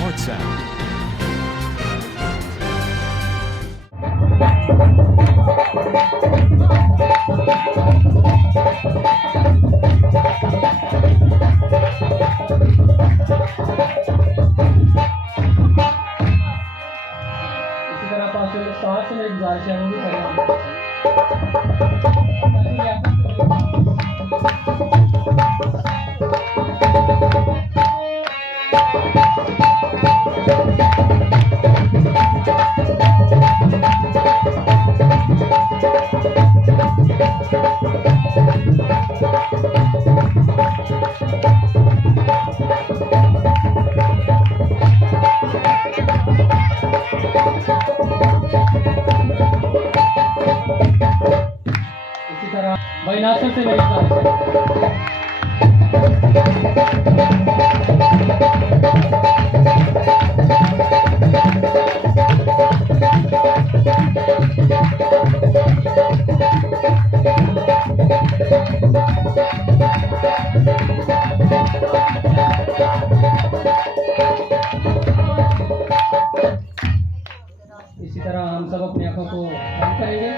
WhatsApp. इसी तरह पास से मेरी गुजारिश है वो भी करें। इसी तरह भाई नासिर से मेरी गुजारिश है। इसी तरह हम सब अपनी आंखों को बंद करेंगे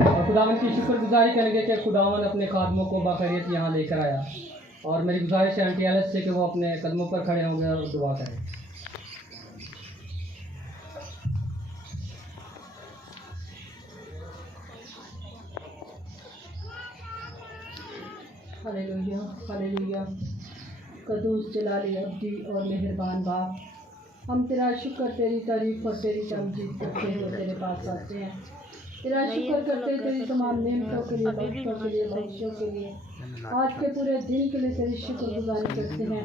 और खुदावन की शुक्रगुजारी करेंगे कि खुदावन अपने खादमों को बाखैरियत यहाँ लेकर आया। और मेरी गुजारिश है आंटी एलिस से कि वो अपने कदमों पर खड़े होंगे और दुआ करें। Hallelujah hallelujah. कदूस जलाली अब्दी और मेहरबान बाप, हम तेरा शुक्र तेरी तारीफ और तेरी तमजीद करते हुए तेरे पास आते हैं। तेरा शुक्र करते हैं तेरी तमाम नेमतों के लिए, बख्शों के लिए, बख्शों के लिए, आज के पूरे दिन के लिए तेरी शुक्रगुजारी करते हैं।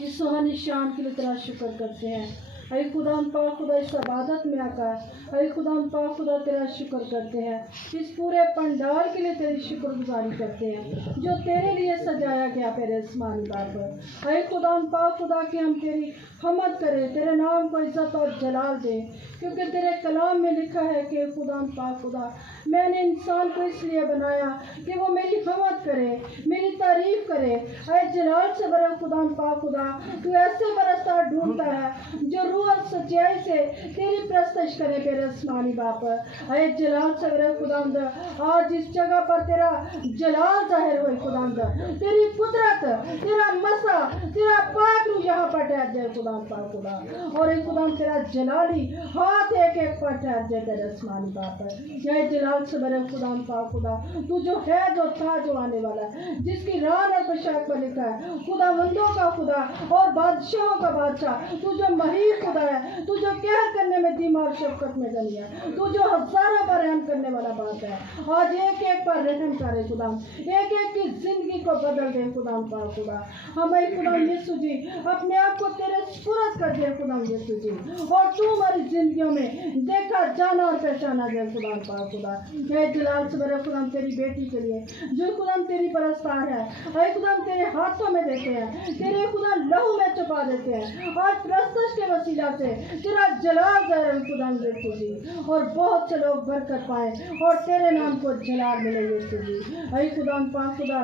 इस सुहानी शाम के लिए तेरा शुक्र करते हैं। अरे खुदा पाक खुदा इस इबादत में आकर, अरे खुदा पाक खुदा तेरा शुक्र करते हैं। इस पूरे पंडाल के लिए तेरी शुक्रगुजारी करते हैं जो तेरे लिए सजाया गया तेरे आसमानी बाप। अरे खुदा पाक खुदा कि हम तेरी हमद करें, तेरे नाम को इज्जत और जलाल दें, क्योंकि तेरे कलाम में लिखा है कि खुदा पाक खुदा मैंने इंसान को इसलिए बनाया कि वो मेरी हमद करे, मेरी तारीफ करे। अरे जलाल से बड़ा खुदा पाक खुदा तू ऐसे बरसता ढूंढता है जो रूह और सच्चाई से तेरी प्रस्तश करे तेरे आसमानी बाप। अरे जलाल से बड़ा खुदावंद आज इस जगह पर तेरा जलाल जाहिर हो खुदावंद, तेरी कुदरत, तेरा मसा, तेरा पाक रूह यहाँ पर ठहर जाए खुदा पाक खुदा। और एक खुदा तेरा जलाली हाथ एक एक पर ठहर जाए तेरे आसमानी बाप। यह जलाल से बड़ा खुदा पाक खुदा तू जो है, जो था, जो आने वाला है, जिसकी रान और पोशाक पर लिखा है खुदावंदों का खुदा और बादशाहों का बादशाह, तू जो महीर खुदा है, तू जो कहर करने में धीमा और शफकत में गनी है, तू जो हजारों पर रहम करने वाला बात है। आज एक एक पर रहम करे खुदा, एक एक की जिंदगी को बदल दे खुदा पाक खुदा। हमें खुदा यीशु जी अपने आप को तेरे सुपुर्द कर दे खुदा यीशु जी, और तू हमारी जिंदगियों में देखा जाना और पहचाना जाए खुदा पाक खुदा। जय जलाल से बड़े खुदा तेरी बेटी के लिए जो खुदा तेरी परस्तार है, अरे खुदा तेरे हाथों में देते हैं, तेरे खुदा लहू में छुपा देते हैं। आज प्रस्तश के वसीला से तेरा जलाल जाए खुदा यीशु जी, और बहुत से लोग बरकत पाए और तेरे नाम को जलाल मिले यीशु जी। अरे खुदा पाक खुदा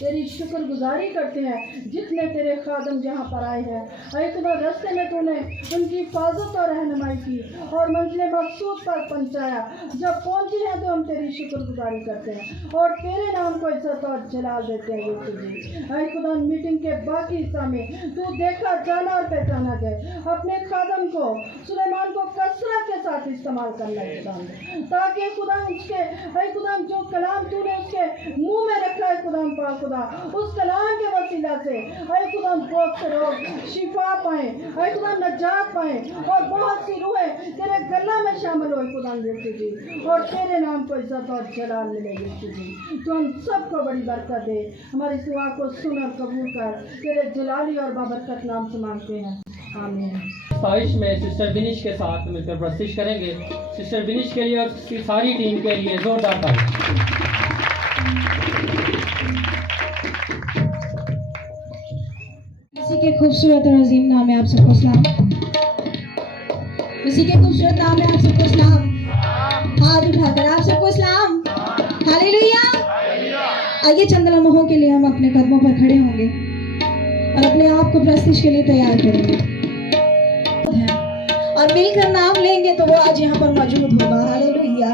तेरी शुक्रगुजारी करते हैं जितने तेरे खादम जहाँ पर आए हैं। अरे खुदा रास्ते में तूने उनकी हिफाजत और रहनुमाई की और मंजिल मकसूद पर पहुँचाया। जब पहुँची है तो हम तेरी शुक्रगुजारी करते हैं और तेरे नाम को इज्जत और जलाल देते हैं यीशु जी। अरे खुदा मीटिंग के बाकी हिस्सा में तू देखा जाना और पहचाना जाए। अपने खादम को सुलेमान को कसरत के साथ इस्तेमाल करना है खुदा, ताकि खुदा उसके अरे खुदा जो कलाम तूने उसके मुँह में रखा है खुदा पाक खुदा, उस कलाम के वसीला से अरे खुदा बहुत से लोग शिफा पाए, अरे खुदा नजात पाए और बहुत सी रूहें तेरे गला में शामिल हो खुदा यीशु जी, और तेरे नाम को इज्जत और जलाल मिले यीशु जी। तो हम सबको बड़ी बरकत दे, हमारी दुआ को सुन और कबूल कर, तेरे जलाली और बाबरकत नाम से मांगते हैं, आमीन। ख्वाहिश में सिस्टर विनिश के साथ मिलकर प्रस्तुत करेंगे। सिस्टर विनिश के लिए और उसकी सारी टीम के लिए जोरदार ताली। इसी के खूबसूरत और अजीम नाम में आप सबको सलाम। इसी के खूबसूरत नाम में आप सबको सलाम। हाथ उठाकर आप सबको सलाम। हालेलुया। आइए चंद लम्हों के लिए हम अपने कदमों पर खड़े होंगे और अपने आप को प्रस्तिश के लिए तैयार करेंगे और मिलकर नाम लेंगे तो वो आज यहाँ पर मौजूद होगा। हालेलुया।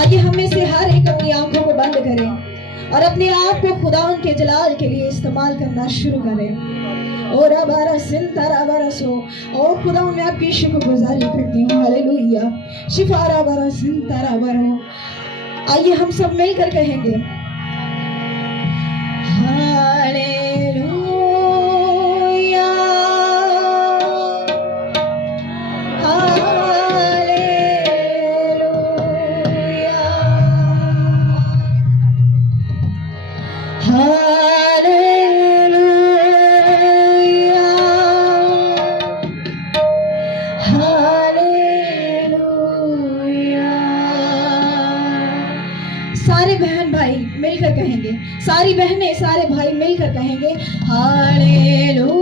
आइए हम में से हर एक अपनी आंखों को बंद करें और अपने आप को खुदावंद के जलाल के लिए इस्तेमाल करना शुरू करें। और अबारा सिन तारा बरसो, और खुदा मैं आपकी शुक्रगुजारी करती हूँ। हालेलुया। शिफारा बरा सिन तारा बरो। आइए हम सब मिलकर कहेंगे हालेलुया, सारे बहन भाई मिलकर कहेंगे, सारी बहनें सारे भाई मिलकर कहेंगे हालेलुया,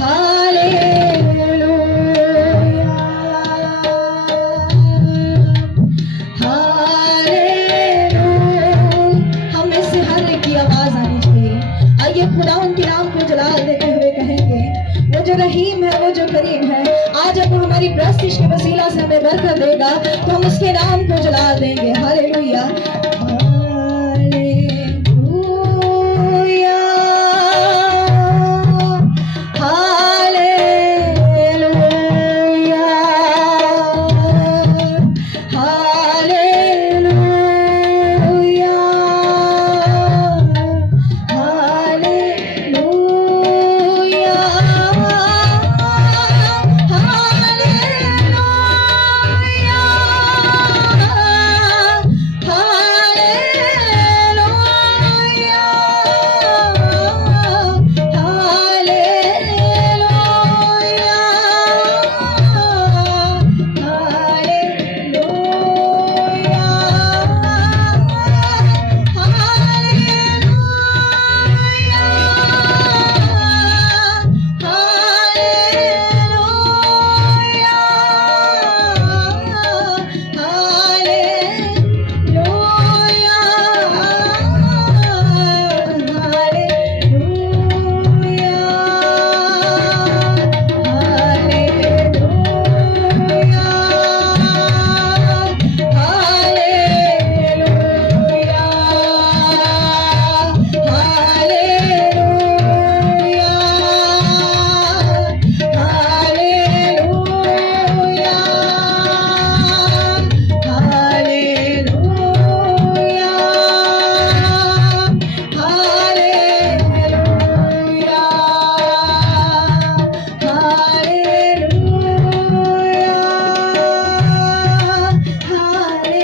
हालेलुया, हालेलुया। हम में से हर एक की आवाज आनी चाहिए। आइए खुदा उनके नाम को जलाल देते हुए कहेंगे वो जो रहीम है, वो जो करीम है, आज अब हमारी प्रस्तिश के वसीला से हमें बरकत देगा तो हम उसके नाम को जला देंगे। Hallelujah, hallelujah, hallelujah,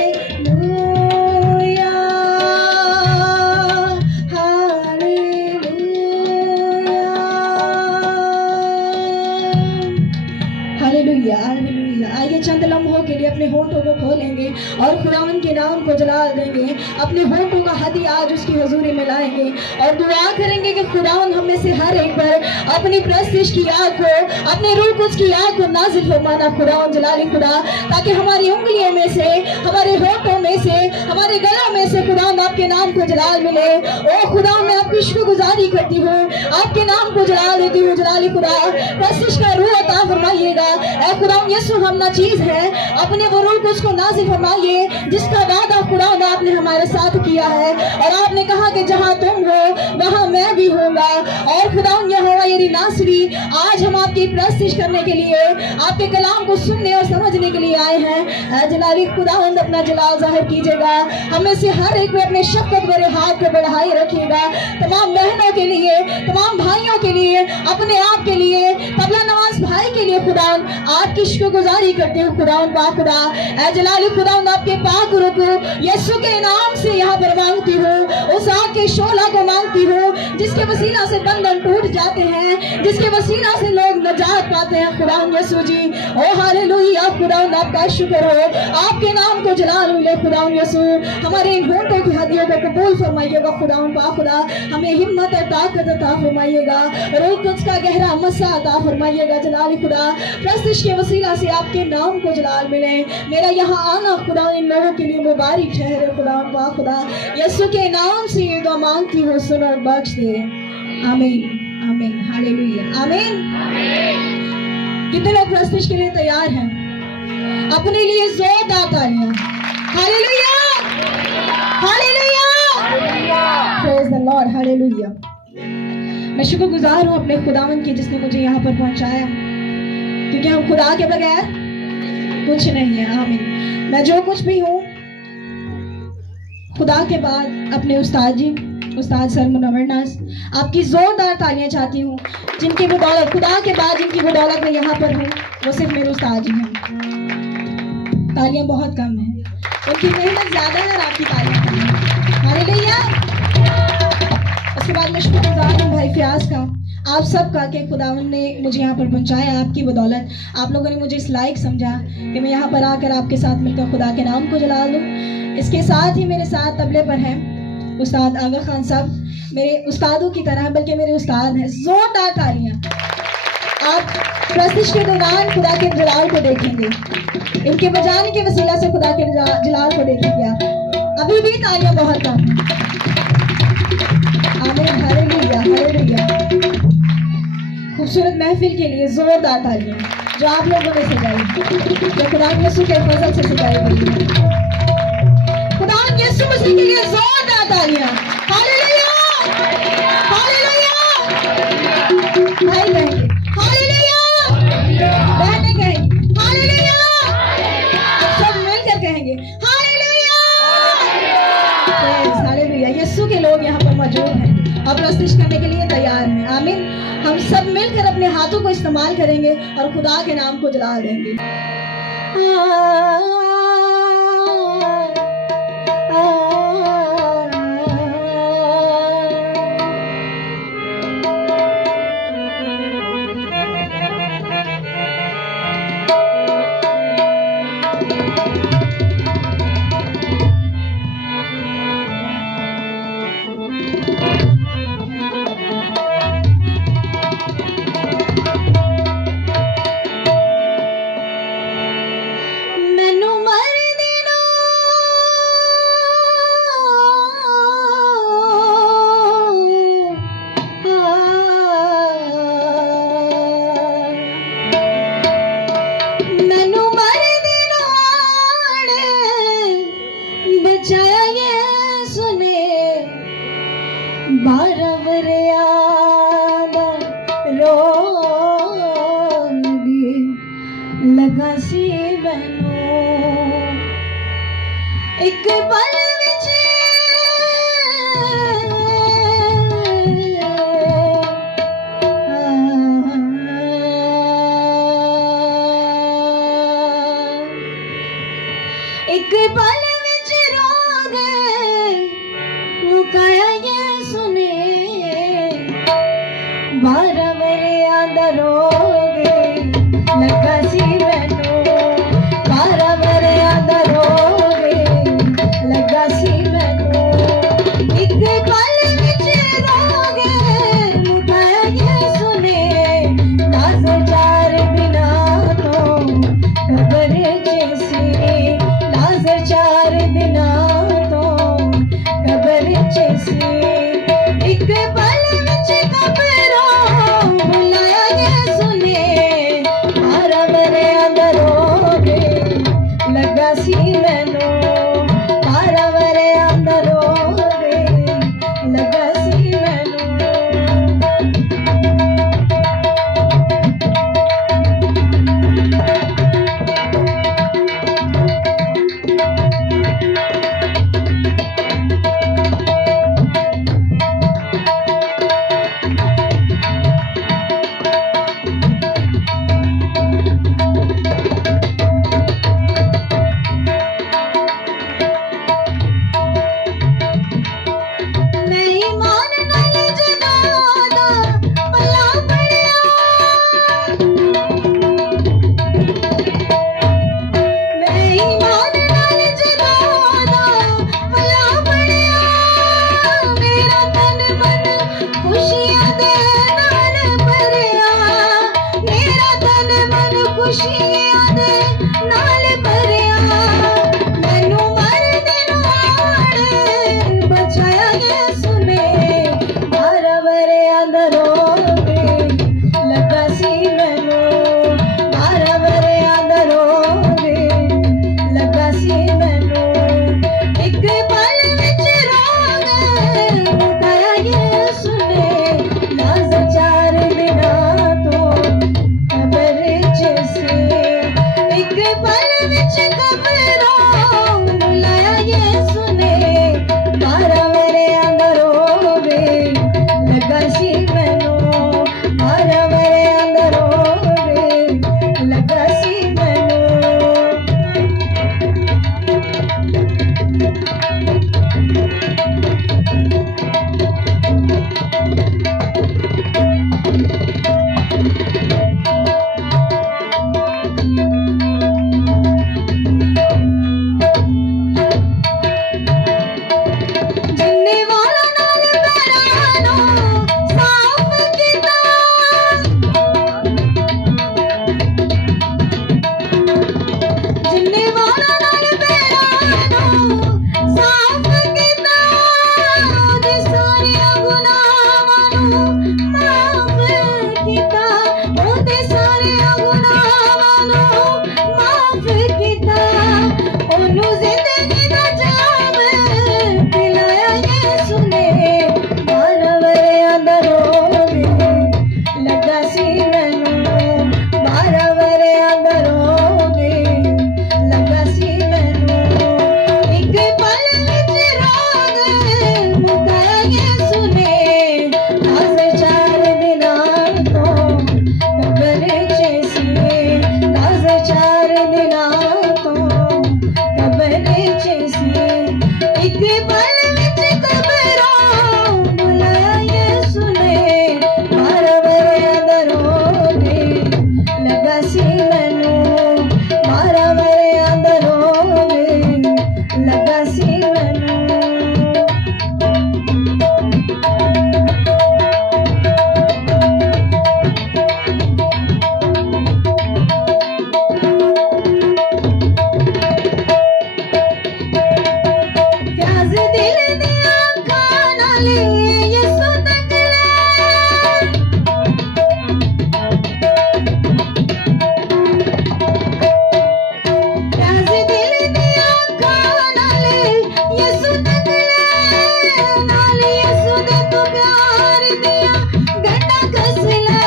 hallelujah, hallelujah, hallelujah. आइए चंद लम्हों के लिए अपने होठों को खोलेंगे और खुदावंद के नाम को जलाल देंगे। अपने होठों का हदिया आज उसकी हुजूरी में लाएंगे और दुआ करेंगे कि खुदावंद हम में से हर एक पर अपनी प्रस्तिश की आग को, अपने रूह कुछ की आग को नाजिल फरमाना खुदावंद जलाली खुदा, ताकि हमारी उंगलियों में से, हमारे होठों में से, हमारे गलों में से खुदावंद आपके नाम को जलाल मिले। ओ खुदा मैं आपकी शुक्रगुजारी करती हूँ, आपके नाम को जलाल देती हूँ जलाली खुदा। प्रस्तिश का रूह अता फरमाइएगा। ऐ खुदा यीशु हम ना चीज है, अपने वो रूह कुछ को नाज़िल फरमाइए जिसका वादा खुदा ने आपने हमारे साथ किया है। और आपने कहा कि जहाँ तुम हो वहाँ मैं भी होगा। और खुदा यहोवा यदि नासरी, आज हम आपकी प्रस्तिश करने के लिए, आपके कलाम को सुनने और समझने के लिए आए हैं। ऐ जलाली खुदावंद अपना जलाल जाहिर कीजिएगा। हमें से हर एक में अपने शफ़क़त भरे हाथ को बढ़ाए रखिएगा। तमाम बहनों के लिए, तमाम भाइयों के लिए, अपने आप के लिए, तबला नवाज भाई के लिए खुदावंद आपकी शुक्रगुजारी करते हो खुदावंद पा खुदा। ऐ जलाली खुदावंद आपके पाक रूह को यीशु के नाम से यहाँ पर मांगती हूँ, उस आग के शोला को मांगती हूँ जिसके वसीला से बंधन टूट जाते हैं, जिसके वसीला से लोग नजात पाते हैं खुदावंद यीशु जी। ओ हालेलुया खुदावंद आपका शुक्र हो, आपके नाम को जलाल मिले खुदावंद यीशु। हमारे इन घोटों की हदियों को कबूल फरमाइएगा खुदावंद पा खुदा। हमें हिम्मत और ताकत अता फरमाइएगा, रूह कुछ का गहरा मसा अता फरमाइएगा जलाल खुदा, प्रस्तिश के वसीला से आपके नाम को जलाल मिले। मेरा यहाँ आना खुदा इन लोगों के लिए मुबारक ठहरे खुदा। वाह खुदा, यीशु के नाम से ये दुआ मांगती हूँ, सुन और बख्श दे। आमीन आमीन हालेलुया आमीन। कितने लोग प्रस्तिश के लिए तैयार हैं? अपने लिए जोरदार तालियां। Hallelujah hallelujah praise the Lord hallelujah. मैं शुक्रगुजार हूँ अपने खुदावन की जिसने मुझे यहाँ पर पहुँचाया, क्योंकि हम खुदा के बगैर कुछ नहीं है। आमीन। मैं जो कुछ भी हूँ खुदा के बाद अपने उस्ताद जी, उस्ताद सर मुनव्वर नाज, आपकी जोरदार तालियां चाहती हूँ, जिनकी बदौलत, खुदा के बाद जिनकी बदौलत मैं यहाँ पर हूँ, वो सिर्फ मेरे उस्ताद जी हैं। तालियां बहुत कम हैं, उनकी मेहनत ज़्यादा है और आपकी तालियां कम हैं। हालेलुया। उसके बाद मैं शुक्रगुजार हूँ भाई फयाज का, आप सब का, कि खुदावन ने मुझे यहाँ पर पहुँचाया। आपकी बदौलत आप लोगों ने मुझे इस लायक समझा कि मैं यहाँ पर आकर आपके साथ मिलकर खुदा के नाम को जलाल दूँ। इसके साथ ही मेरे साथ तबले पर हैं उस्ताद आगा खान साहब, मेरे उस्तादों की तरह, बल्कि मेरे उस्ताद हैं। जोरदार तालियां। आप प्रस्तिश के दौरान खुदा के जलाल को देखेंगे, इनके बजाने के वसीला से खुदा के जलाल को देखेंगे आप। अभी भी तालियां बहुत कम हैं। आमीन हालेलुया हालेलुया। खूबसूरत महफिल के लिए जोरदार तालियां जो आप लोगों ने सजाई, जो खुदा यीशु के फजल से सजाई गई है। खुदा यीशु मसीह के लिए जोरदार तालियां। Hallelujah hallelujah. भाई कहेंगे हालेलुया, बहनें कहेंगी हालेलुया, सब मिलकर कहेंगे हालेलुया हालेलुया। यीशु के लोग यहाँ पर मौजूद हैं और प्रस्तुत करने के लिए तैयार हैं। आमीन। हम सब मिलकर अपने हाथों को इस्तेमाल करेंगे और खुदा के नाम को जला देंगे। लगा सी मैनू एक पल विच एक पल विच रोग मुकाया ये सुने 12 मेरे अंदर रोग लगा सी मैनू 12 मेरे अंदर रोग लगा सी मैनू एक पल विच रोग मुकाया ये सुने 4 दिना तो खबर जैसी 4 दिना तो खबर जैसी एक पल विच खबरों बुलाया ये अंदरों लगा सी मैनू मारा मेरे अंदरों लगा सी मैनू एक पल विच रोग मुकाया यीशु ने नाज़ चार दिना तो कबर च सी एक पल विच कब्रों बुलाया यीशु ने मारा मेरे अंदरों लगा सी मैनू मारा मेरे अंदरों लगा सी मैनू जिन्ने वाला नाल पैरां साफ कीता जिन्ने वाला नाल पैरां साफ कीता जे सारे गुनाहां नूं माफ कीता ओदे सारे गुनाहां नूं माफ कीता ओनू जिंदगी दा जाम पिलाया यीशु ने मारा मेरे अंदरों लगा सी मैनू मारा मेरे अंदरों लगा सी मैनू एक पल विच रोग मुकाया यीशु ने नाज़ चार दिना तो कबर च सी नाज़ चार दिना तो कबर च सी एक पल विच कब्रों बुलाया यीशु ने मारा मेरे अंदरों लगा सी मैनू मारा मेरे अंदरों लगा सी मैनू प्याज दिल दिया खाना ले यीशु तक ले प्याज दिल दिया खाना ले यीशु तक ले नाल यीशु दे तू प्यार दिया गंढा कस ले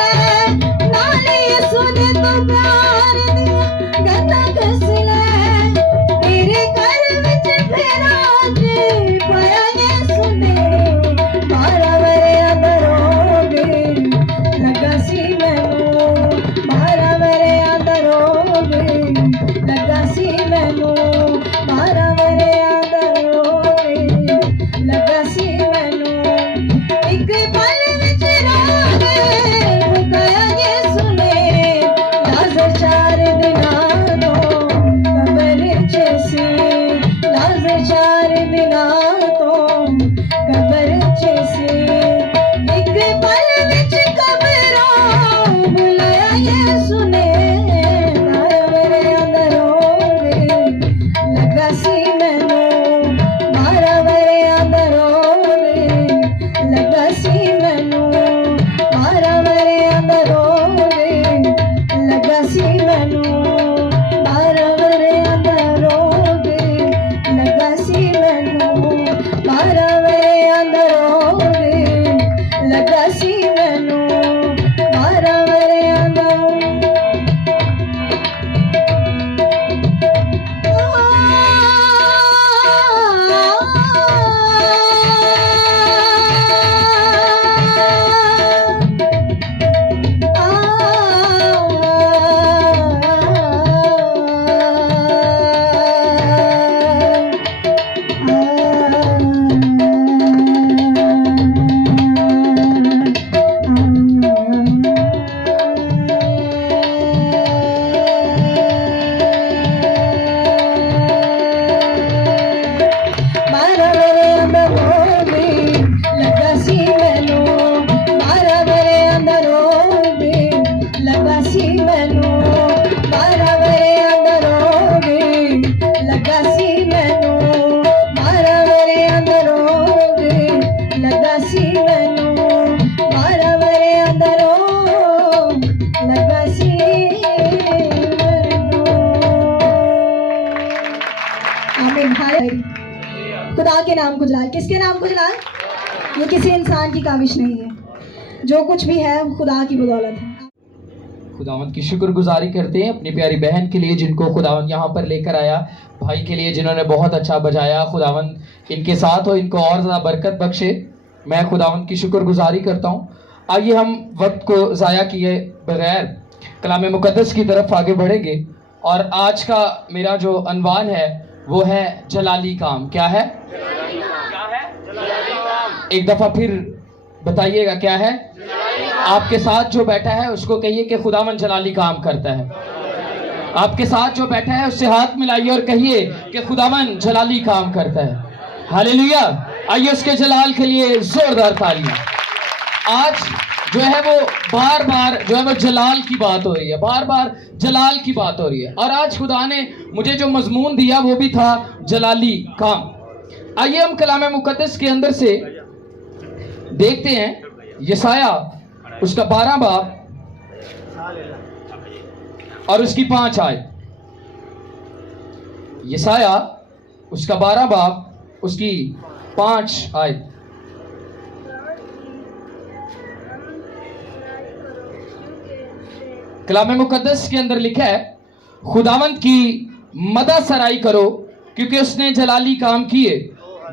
नाल यीशु दे तू प्यार दिया गंढा कस ले तेरे घर विच फेरा जे पाया यीशु ने मारा मेरे अंदरों लगा सी मैनू मारा मेरे अंदरों लगा सी मैनू मारा मेरे अंदरों लगा सी मैनू एक पल विच रोग मुकाया यीशु ने नाज़ चार दिना तो कबर च सी नाज़ चार दिना तो कबर च सी एक पल विच कब्रों बुलाया यीशु ने मारा मेरे अंदरों लगा सी मैनू मारा मेरे अंदरों लगा सी मैनू मारा मेरे अंदरों लगा सी मैनू मारा मेरे अंदरों लगा सी मैनू मारा मेरे अंदरों लगा सी मैनू मारा मेरे अंदरों کے نام کو جلال. کس کے نام کو جلال؟ یہ کسی انسان کی کاوش نہیں ہے, جو کچھ بھی ہے خدا کی بدولت ہے. خداوند کی شکر گزاری کرتے ہیں اپنی پیاری بہن کے لیے جن کو خداوند یہاں پر لے کر آیا, بھائی کے لیے جنہوں نے بہت اچھا بجایا. خداوند ان کے ساتھ ہو, ان کو اور زیادہ برکت بخشے. میں خداوند کی شکر گزاری کرتا ہوں. آئیے ہم وقت کو ضائع کیے بغیر کلام مقدس کی طرف آگے بڑھیں گے, اور آج کا میرا جو عنوان ہے وہ ہے جلالی کام. کیا ہے؟ ایک دفعہ پھر بتائیے گا کیا ہے. آپ کے ساتھ جو بیٹھا ہے اس کو کہیے کہ خداوند جلالی کام کرتا ہے. آپ کے ساتھ جو بیٹھا ہے اس سے ہاتھ ملائیے اور کہیے کہ خداوند جلالی کام کرتا ہے. ہاللیلویا. آئیے اس کے جلال کے لیے زوردار تالیاں. آج جو ہے وہ بار بار جو ہے وہ جلال کی بات ہو رہی ہے, بار بار جلال کی بات ہو رہی ہے, اور آج خدا نے مجھے جو مضمون دیا وہ بھی تھا جلالی کام. آئیے ہم کلام مقدس کے اندر سے دیکھتے ہیں یسایہ اس کا 12 باب اور اس کی 5 آیت. یسایہ اس کا 12 باب اس کی 5 آیت. کلام مقدس کے اندر لکھا ہے خداوند کی مدح سرائی کرو کیونکہ اس نے جلالی کام کیے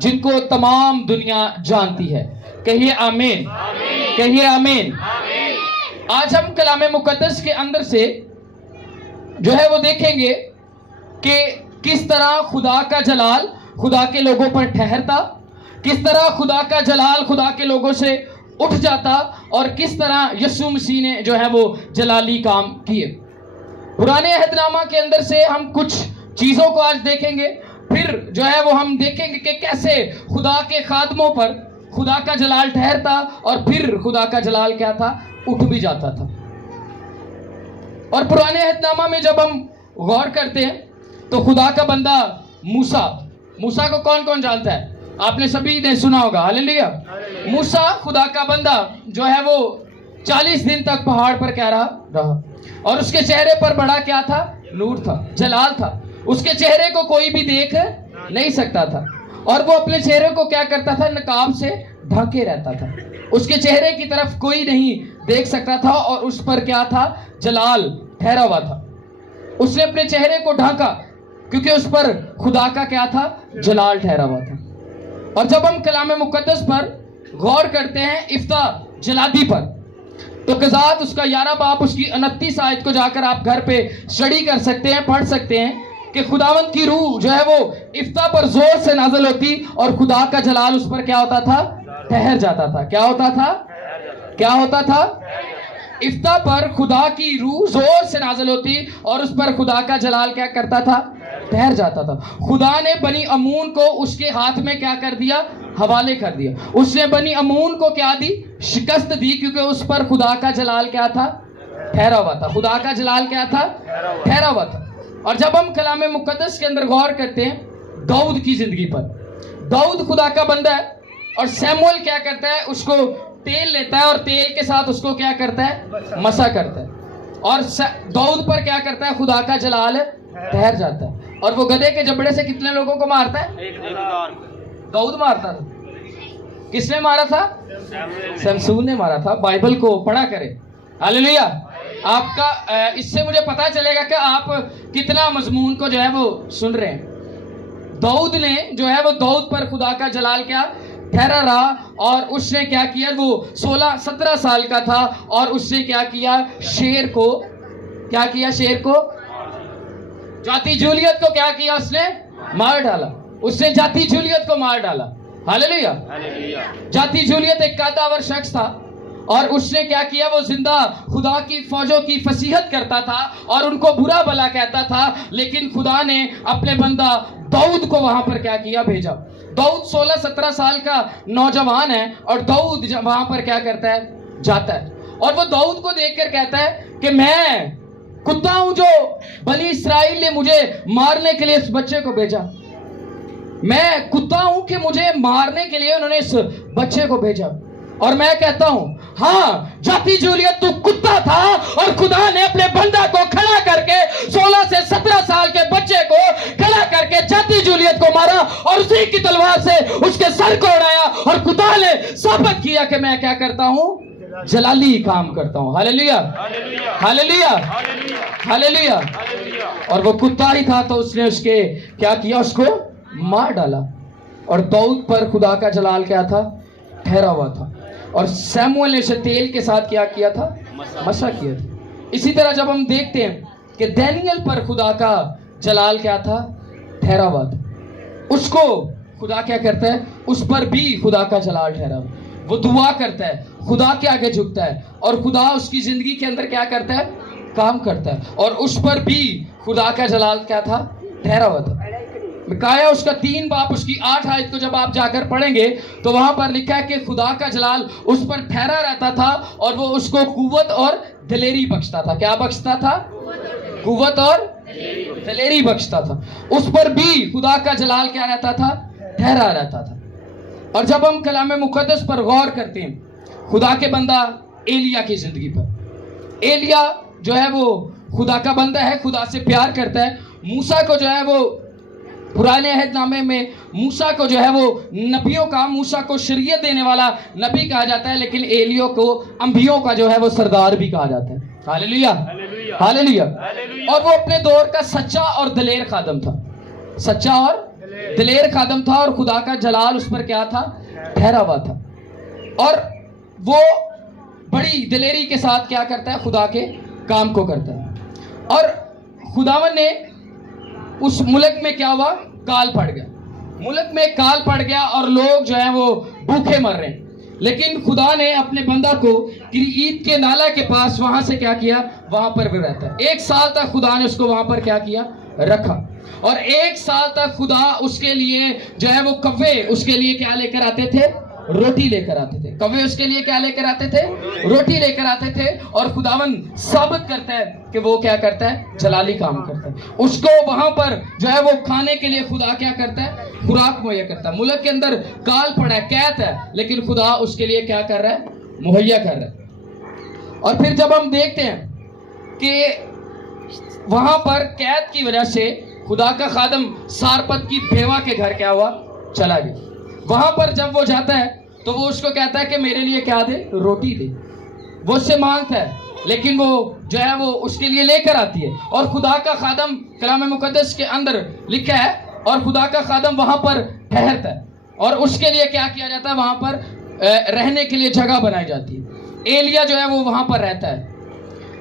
جن کو تمام دنیا جانتی ہے. کہیے آمین, کہیے آمین. آج ہم کلام مقدس کے اندر سے جو ہے وہ دیکھیں گے کہ کس طرح خدا کا جلال خدا کے لوگوں پر ٹھہرتا, کس طرح خدا کا جلال خدا کے لوگوں سے اٹھ جاتا, اور کس طرح یسوع مسیح نے جو ہے وہ جلالی کام کیے. پرانے عہد نامہ کے اندر سے ہم کچھ چیزوں کو آج دیکھیں گے, پھر جو ہے وہ ہم دیکھیں گے کہ کیسے خدا کے خادموں پر خدا کا جلال ٹھہرتا اور پھر خدا کا جلال کیا تھا, اٹھ بھی جاتا تھا. اور پرانے عہد نامہ میں جب ہم غور کرتے ہیں تو خدا کا بندہ موسیٰ کو کون کون جانتا ہے؟ آپ نے سبھی نے سنا ہوگا. ہاللیلویا. موسیٰ خدا کا بندہ جو ہے وہ 40 دن تک پہاڑ پر کیا رہا, اور اس کے چہرے پر بڑا کیا تھا, نور تھا, جلال تھا. اس کے چہرے کو کوئی بھی دیکھ نہیں سکتا تھا, اور وہ اپنے چہرے کو کیا کرتا تھا, نقاب سے ڈھانکے رہتا تھا. اس کے چہرے کی طرف کوئی نہیں دیکھ سکتا تھا, اور اس پر کیا تھا, جلال ٹھہرا ہوا تھا. اس نے اپنے چہرے کو ڈھانکا کیونکہ اس پر خدا کا کیا تھا, جلال ٹھہرا ہوا تھا. اور جب ہم کلام مقدس پر غور کرتے ہیں افتح جلادی پر, تو قضات اس کا 11 باب اس کی 29 آیت کو جا کر آپ گھر پہ اسٹڈی کر سکتے ہیں, پڑھ سکتے ہیں کہ خداوند کی روح جو ہے وہ افتح پر زور سے نازل ہوتی اور خدا کا جلال اس پر کیا ہوتا تھا, ٹھہر جاتا تھا. کیا ہوتا تھا, کیا ہوتا تھا؟ افتح پر خدا کی روح زور سے نازل ہوتی اور اس پر خدا کا جلال کیا کرتا تھا, ٹھہر جاتا تھا. خدا نے بنی امون کو اس کے ہاتھ میں کیا کر دیا, حوالے کر دیا. اس نے بنی امون کو کیا دی, شکست دی, کیونکہ اس پر خدا کا جلال کیا تھا, ٹھہرا ہوا تھا. خدا کا جلال کیا تھا, ٹھہرا ہوا تھا. اور جب ہم کلام مقدس کے اندر غور کرتے ہیں داؤد کی زندگی پر, داؤد خدا کا بندہ ہے, اور سیموئل کیا کرتا ہے, اس کو تیل لیتا ہے اور تیل کے ساتھ اس کو کیا کرتا ہے, مسا کرتا ہے, اور داؤد پر کیا کرتا ہے, خدا کا جلال ٹھہر جاتا ہے. اور وہ گدھے کے جبڑے سے کتنے لوگوں کو مارتا ہے, داؤد مارتا تھا. کس نے مارا تھا, سمسون نے مارا تھا. بائبل کو پڑھا کرے. ہاللیلویا. آپ کا اس سے مجھے پتا چلے گا کہ آپ کتنا مضمون کو جو ہے وہ سن رہے ہیں. داؤد نے جو ہے وہ داؤد پر خدا کا جلال کیا ٹھہرا رہا, اور اس نے کیا کیا, وہ 16-17 سال کا تھا, اور اس نے کیا کیا, شیر کو کیا کیا, شیر کو, جاتی جولیت کو کیا کیا, اس نے مار ڈالا. اس نے جاتی جولیت کو مار ڈالا. ہاللیلویا. جاتی جولیت ایک قاداور شخص تھا, اور اس نے کیا کیا, وہ زندہ خدا کی فوجوں کی فصیحت کرتا تھا اور ان کو برا بھلا کہتا تھا, لیکن خدا نے اپنے بندہ داؤد کو وہاں پر کیا کیا, بھیجا. داؤد 16-17 سال کا نوجوان ہے, اور داؤد وہاں پر کیا کرتا ہے, جاتا ہے, اور وہ داؤد کو دیکھ کر کہتا ہے کہ میں کتا ہوں جو بنی اسرائیل نے مجھے مارنے کے لیے اس بچے کو بھیجا. میں کتا ہوں کہ مجھے مارنے کے لیے انہوں نے اس بچے کو بھیجا. اور میں کہتا ہوں हाँ, जाती जूलियत तू कुत्ता था और खुदा ने अपने बंदा को खड़ा करके 16 से 17 साल के बच्चे को खड़ा करके जाती जूलियत को मारा और उसी की तलवार से उसके सर को उड़ाया और खुदा ने साबित किया कि मैं क्या करता हूं, जलाली काम करता हूं। Hallelujah, hallelujah, hallelujah. और वो कुत्ता ही था तो उसने उसके क्या किया, उसको मार डाला। और दाऊद पर खुदा का जलाल क्या था, ठहरा हुआ था। और सैमुअल ने उसे तेल के साथ क्या किया था, मसा किया था। इसी तरह जब हम देखते हैं कि दानियल पर खुदा का जलाल क्या था, ठहरा हुआ था, उसको खुदा क्या करता है, उस पर भी खुदा का जलाल ठहरा हुआ। वो दुआ करता है, खुदा के आगे झुकता है और खुदा उसकी जिंदगी के अंदर क्या करता है, काम करता है। और उस पर भी खुदा का जलाल क्या था, ठहरा हुआ था। मिकाया उसका 3 बाब उसकी 8 आयत को जब आप जाकर पढ़ेंगे तो वहां पर लिखा है कि खुदा का जलाल उस पर ठहरा रहता था और वो उसको कुव्वत और दिलेरी बख्शता था। क्या बख्शता था, कुव्वत और दिलेरी बख्शता था। उस पर भी खुदा का जलाल क्या रहता था, ठहरा रहता था। और जब हम कलाम मुकद्दस पर गौर करते हैं, खुदा के बंदा एलिया की जिंदगी पर, एलिया जो है वो खुदा का बंदा है, खुदा से प्यार करता है। मूसा को जो है वो पुराने अहदनामे में मूसा को जो है वो नबियों का, मूसा को शरीयत देने वाला नबी कहा जाता है, लेकिन एलियो को अंबियों का जो है वो सरदार भी कहा जाता है। Hallelujah, hallelujah. और वो अपने दौर का सच्चा और दलेर खादम था, सच्चा और दलेर खादम था। और खुदा का जलाल उस पर क्या था, ठहरा हुआ था। और वो बड़ी दलेरी के साथ क्या करता है, खुदा के काम को करता है। और खुदावन ने उस मुल्क में क्या हुआ, काल पड़ गया, मुल्क में काल पड़ गया और लोग जो है वो भूखे मर रहे हैं। लेकिन खुदा ने अपने बंदा को ईद के नाला के पास वहां से क्या किया, वहां पर भी रहता है। 1 साल तक खुदा ने उसको वहां पर क्या किया, रखा। और 1 साल तक खुदा उसके लिए जो है वो कव्वे उसके लिए क्या लेकर आते थे, रोटी लेकर आते थे। कव्वे उसके लिए क्या लेकर आते थे, रोटी लेकर आते थे। और खुदावन साबित करता है कि वो क्या करता है, जलाली काम करता है। उसको वहां पर जो है वो खाने के लिए खुदा क्या करता है, खुराक मुहैया करता है। मुल्क के अंदर काल पड़ा है, कैद है, लेकिन खुदा उसके लिए क्या कर रहा है, मुहैया कर रहा है। और फिर जब हम देखते हैं कि वहां पर कैद की वजह से खुदा का खादम सारपत की बेवा के घर क्या हुआ, चला गया। वहां पर जब वो जाता है तो वो उसको कहता है कि मेरे लिए क्या दे, रोटी दे। वो उससे मांगता है, लेकिन वो जो है वो उसके लिए लेकर आती है। और खुदा का खादम कलाम मुकद्दस के अंदर लिखा है, और खुदा का खादम वहां पर ठहरता है और उसके लिए क्या किया जाता है, वहां पर रहने के लिए जगह बनाई जाती है। एलिया जो है वो वहां पर रहता है।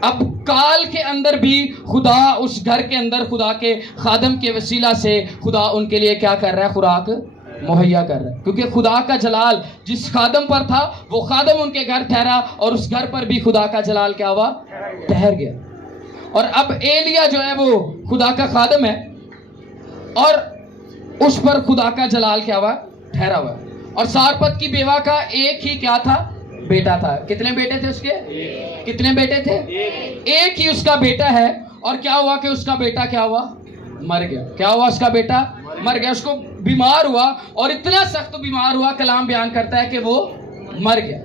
अब काल के अंदर भी खुदा उस घर के अंदर खुदा के खादम के वसीला से खुदा उनके लिए क्या कर रहा है, खुराक मुहैया कर रहा है। क्योंकि खुदा का जलाल जिस खादम पर था वो खादम उनके घर ठहरा और उस घर पर भी खुदा का जलाल क्या हुआ, ठहर गया। और अब एलिया जो है वो खुदा का खादम है और उस पर खुदा का जलाल क्या हुआ, ठहरा हुआ। और सारपत की बेवा का एक ही क्या था, बेटा था। कितने बेटे थे उसके, कितने बेटे थे, एक ही उसका बेटा है। और क्या हुआ कि उसका बेटा क्या हुआ, मर गया। क्या हुआ, उसका बेटा मर गया। उसको बीमार हुआ और इतना सख्त बीमार हुआ, कलाम बयान करता है कि वो मर गया।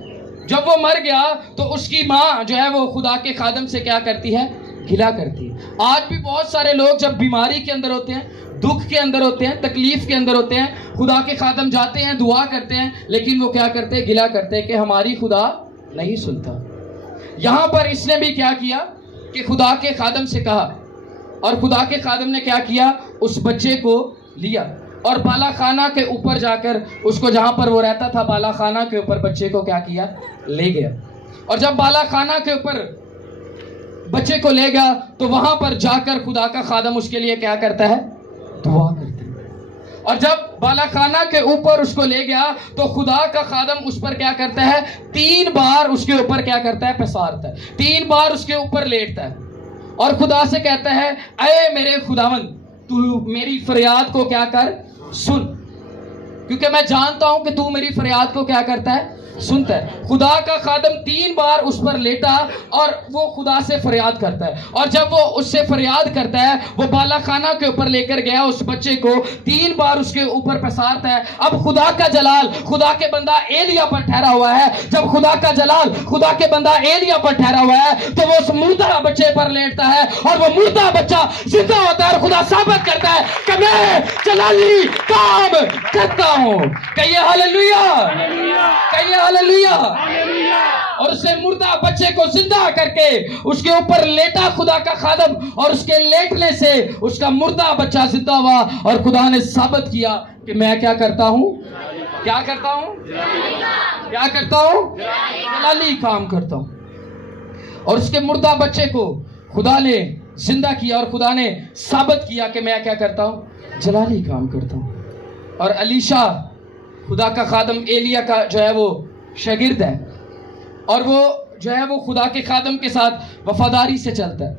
जब वो मर गया तो उसकी माँ जो है वो खुदा के खादम से क्या करती है, गिला करती है। आज भी बहुत सारे लोग जब बीमारी के अंदर होते हैं, दुख के अंदर होते हैं, तकलीफ के अंदर होते हैं, खुदा के खादम जाते हैं, दुआ करते हैं, लेकिन वो क्या करते हैं, गिला करते हैं कि हमारी खुदा नहीं सुनता। यहाँ पर इसने भी क्या किया कि खुदा के खादम से कहा, और खुदा के खादम ने क्या किया, उस बच्चे को लिया और बालाखाना के ऊपर जाकर उसको, जहाँ पर वो रहता था बालाखाना के ऊपर, बच्चे को क्या किया, ले गया। और जब बालाखाना के ऊपर बच्चे को ले गया तो वहां पर जाकर खुदा का खादम उसके लिए क्या करता है, दुआ करता है। और जब बालाखाना के ऊपर उसको ले गया तो खुदा का खादम उस पर क्या करता है, 3 बार उसके ऊपर क्या करता है, पसारता है, 3 बार उसके ऊपर लेटता है और खुदा से कहता है, ऐ मेरे खुदावंद, तू मेरी फरियाद को क्या कर, सुन, क्योंकि मैं जानता हूं कि तू मेरी फरियाद को क्या करता है, سنتا ہے. خدا کا خادم 3 بار اس پر لیٹا اور وہ خدا سے فریاد کرتا ہے, اور جب وہ اس سے فریاد کرتا ہے وہ بالا خانہ کے اوپر لے کر گیا اس بچے کو, 3 بار اس کے اوپر پسارتا ہے. اب خدا کا جلال خدا کے بندہ ایلیا پر ٹھہرا ہوا ہے. جب خدا کا جلال خدا کے بندہ ایلیا پر ٹھہرا ہوا ہے تو وہ اس مردہ بچے پر لیٹتا ہے اور وہ مردہ بچہ زندہ ہوتا ہے, اور خدا ثابت کرتا ہے کہ میں جلالی کام کرتا ہوں. کہیے ہاللیلویا, کہیے ہاللیلویا. اور اس نے مردہ بچے کو زندہ کر کے اس کے اوپر لیٹا خدا کا خادم, اور اس کے لیٹنے سے اس کا مردہ بچہ زندہ ہوا, اور خدا نے ثابت کیا کہ میں کیا کرتا ہوں, کیا کرتا ہوں, کیا کرتا ہوں, جلالی کام کرتا ہوں. اور اس کے مردہ بچے کو خدا نے زندہ کیا, اور خدا نے ثابت کیا کہ میں کیا کرتا ہوں, جلالی کام کرتا ہوں. اور الیشا خدا کا خادم ایلیا کا جو ہے وہ شاگرد ہے, اور وہ جو ہے وہ خدا کے خادم کے ساتھ وفاداری سے چلتا ہے,